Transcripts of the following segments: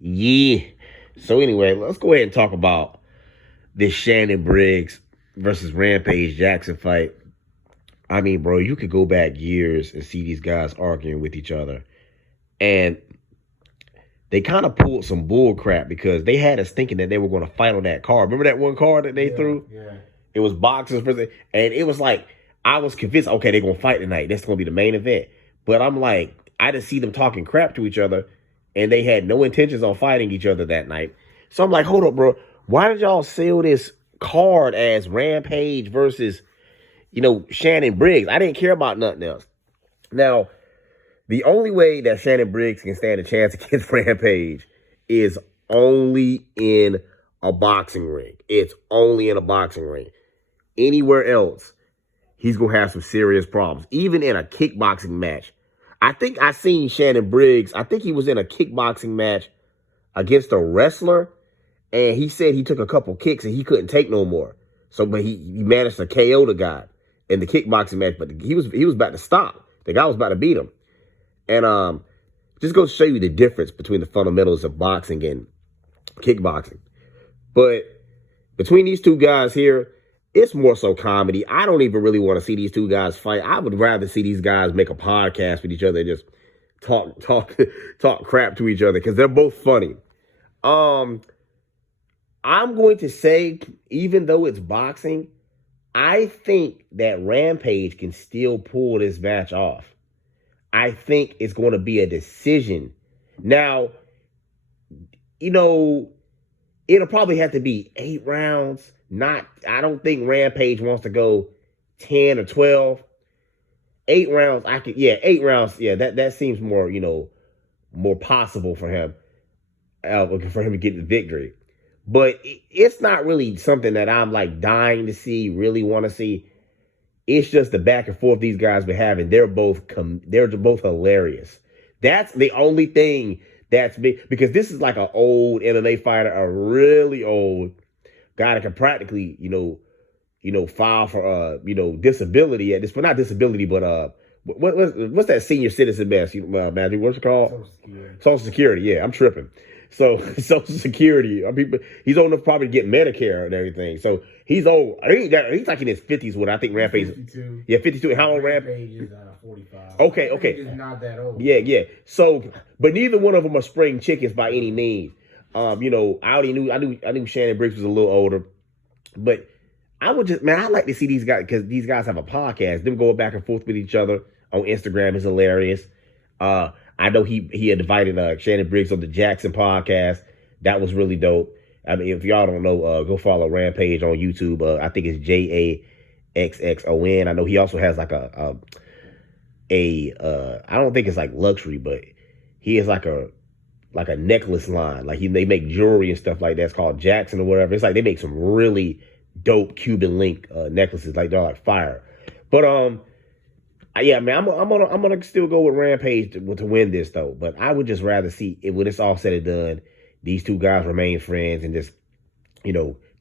Yeah. So anyway, let's go ahead and talk about this Shannon Briggs versus Rampage Jackson fight. I mean, bro, you could go back years and see these guys arguing with each other. And they kind of pulled some bull crap because they had us thinking that they were going to fight on that card. Remember that one card that they threw? Yeah. It was boxers versus, and it was like, I was convinced, okay, they're going to fight tonight. That's going to be the main event. But I'm like, I just see them talking crap to each other, and they had no intentions on fighting each other that night. So I'm like, hold up, bro. Why did y'all sell this card as Rampage versus, Shannon Briggs? I didn't care about nothing else. Now, the only way that Shannon Briggs can stand a chance against Rampage is only in a boxing ring. It's only in a boxing ring. Anywhere else, he's going to have some serious problems. Even in a kickboxing match. I think I seen Shannon Briggs. I think he was in a kickboxing match against a wrestler. And he said he took a couple kicks and he couldn't take no more. So, but he managed to KO the guy in the kickboxing match. But he was about to stop. The guy was about to beat him. And just goes to show you the difference between the fundamentals of boxing and kickboxing. But between these two guys here, it's more so comedy. I don't even really want to see these two guys fight. I would rather see these guys make a podcast with each other and just talk crap to each other because they're both funny. I'm going to say, even though it's boxing, I think that Rampage can still pull this match off. I think it's going to be a decision. Now, it'll probably have to be 8 rounds. I don't think Rampage wants to go 10 or 12. 8 rounds, 8 rounds. Yeah, that seems more, more possible for him to get the victory. But it's not really something that I'm like dying to see, really want to see. It's just the back and forth these guys been having. They're both hilarious. That's the only thing that's big, because this is like an old MMA fighter, a really old guy that can practically, file for disability at this, but not disability, but what's that senior citizen best? Magic, what's it called? Social Security. Yeah, I'm tripping. So Social Security. I mean, he's old enough probably to get Medicare and everything. So he's old. He's like in his 50s. When I think Rampage. 52. Yeah, 52. How old Rampage is 45. Okay. Rampage is not that old. Yeah. So, but neither one of them are spring chickens by any means. I knew Shannon Briggs was a little older, but I like to see these guys, because these guys have a podcast. Them going back and forth with each other on Instagram is hilarious. I know he had invited Shannon Briggs on the Jackson podcast. That was really dope. I mean, if y'all don't know, go follow Rampage on YouTube. I think it's JAXXON. I know he also has like I don't think it's like luxury, but he has like a necklace line. Like they make jewelry and stuff like that. It's called Jackson or whatever. It's like they make some really dope Cuban link necklaces. Like they're like fire. But yeah, man, I'm gonna still go with Rampage to win this though. But I would just rather see it when it's all said and done, these two guys remain friends and just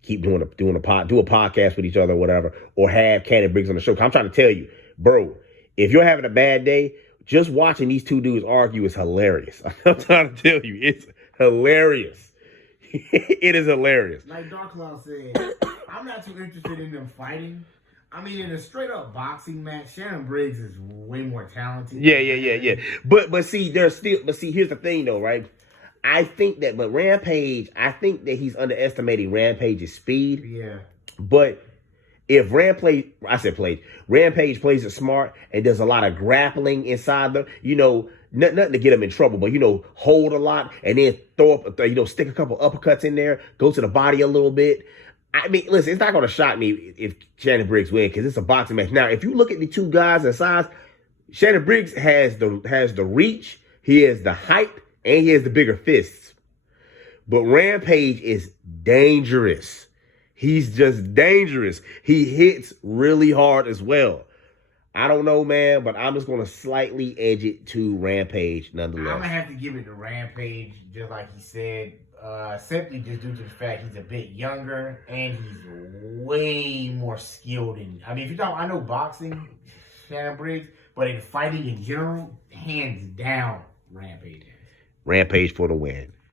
keep do a podcast with each other or whatever, or have Shannon Briggs on the show. I'm trying to tell you, bro, if you're having a bad day, just watching these two dudes argue is hilarious. I'm trying to tell you, it's hilarious. It is hilarious. Like Dark Cloud said, I'm not too interested in them fighting. I mean, in a straight up boxing match, Shannon Briggs is way more talented. Yeah. But see, here's the thing though, right? I think that Rampage he's underestimating Rampage's speed. Yeah. But if Rampage plays it smart and does a lot of grappling inside nothing to get him in trouble, but hold a lot and then throw up, stick a couple uppercuts in there, go to the body a little bit. I mean, listen, it's not going to shock me if Shannon Briggs wins, because it's a boxing match. Now, if you look at the two guys in size, Shannon Briggs has the reach, he has the height, and he has the bigger fists. But Rampage is dangerous. He's just dangerous. He hits really hard as well. I don't know, man, but I'm just going to slightly edge it to Rampage nonetheless. I'm going to have to give it to Rampage, just like he said. Simply just due to the fact he's a bit younger and he's way more skilled I know boxing, Shannon Briggs, but in fighting in general, hands down, Rampage. Rampage for the win.